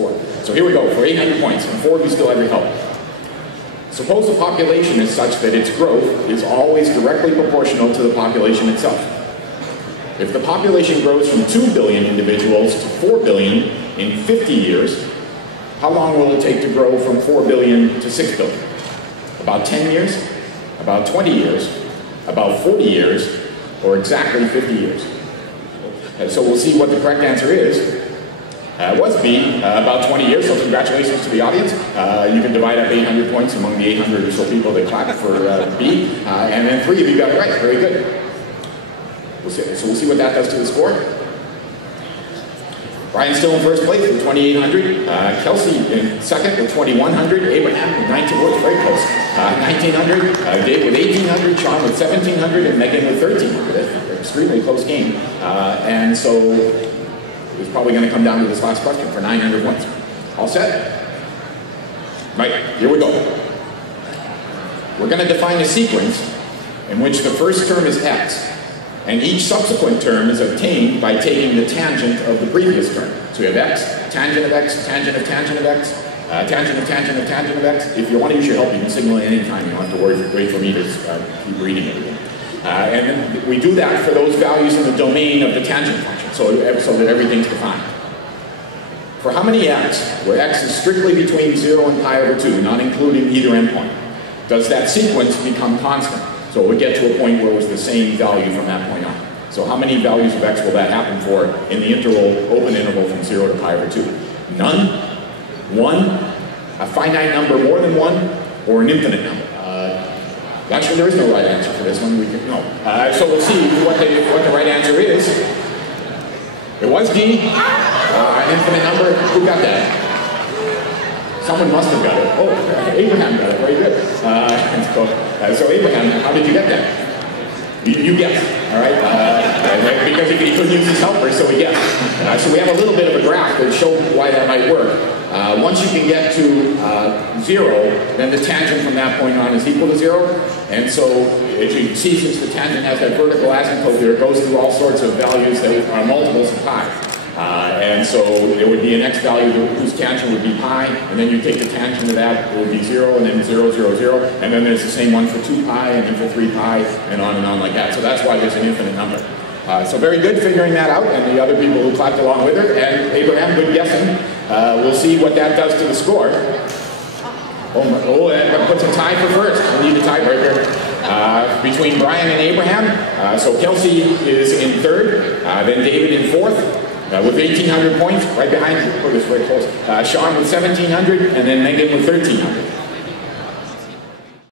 score. So here we go, for 800 points. In Ford, we still have your help. Suppose the population is such that its growth is always directly proportional to the population itself. If the population grows from 2 billion individuals to 4 billion in 50 years, how long will it take to grow from 4 billion to 6 billion? About 10 years? About 20 years? About 40 years? Or exactly 50 years? So we'll see what the correct answer is. It was B, about 20 years, so congratulations to the audience. You can divide up 800 points among the 800 or so people that clapped for B, and then 3 of you got it right. Very good. So we'll see what that does to the score. Brian's still in first place with 2,800. Kelsey in second with 2,100. Abraham with 1900, very close. 1,900. Dave with 1,800. Sean with 1,700. And Megan with 1,300. Extremely close game. And so it's probably going to come down to this last question for 900 points. All set? Right, here we go. We're going to define a sequence in which the first term is x, and each subsequent term is obtained by taking the tangent of the previous term. So we have x, tangent of x, tangent of tangent of x, tangent of tangent of tangent of x. If you want to use your help, you can signal at any time. You don't have to wait for me to keep reading everything. And then we do that for those values in the domain of the tangent function, so that everything's defined. For how many x, where x is strictly between 0 and pi over 2, not including either endpoint, does that sequence become constant? So it would get to a point where it was the same value from that point on. So how many values of x will that happen for in the interval, open interval from 0 to pi over 2? None, 1, a finite number more than 1, or an infinite number? Actually, there is no right answer for this one. So we'll see what the right answer is. It was D, an infinite number. Who got that? Someone must have got it. Oh, Abraham got it. Very good. So Abraham, how did you get that? You guessed, all right? Because he couldn't use his helper, so he guessed. So we have a little bit of a graph that shows why that might work. Once you can get to 0, then the tangent from that point on is equal to 0. And so, as you can see, since the tangent has that vertical asymptote there, it goes through all sorts of values that are multiples of pi. And so there would be an x value whose tangent would be pi, and then you take the tangent of that, it would be 0, and then 0, 0, 0, and then there's the same one for 2 pi, and then for 3 pi, and on like that. So that's why there's an infinite number. So very good figuring that out, and the other people who clapped along with it, and Abraham, good guessing. We'll see what that does to the score. That puts a tie for first. We need a tiebreaker between Brian and Abraham. So Kelsey is in third, then David in fourth. With 1,800 points, right behind you. Oh, this very close. Sean with 1,700, and then Megan with 1,300.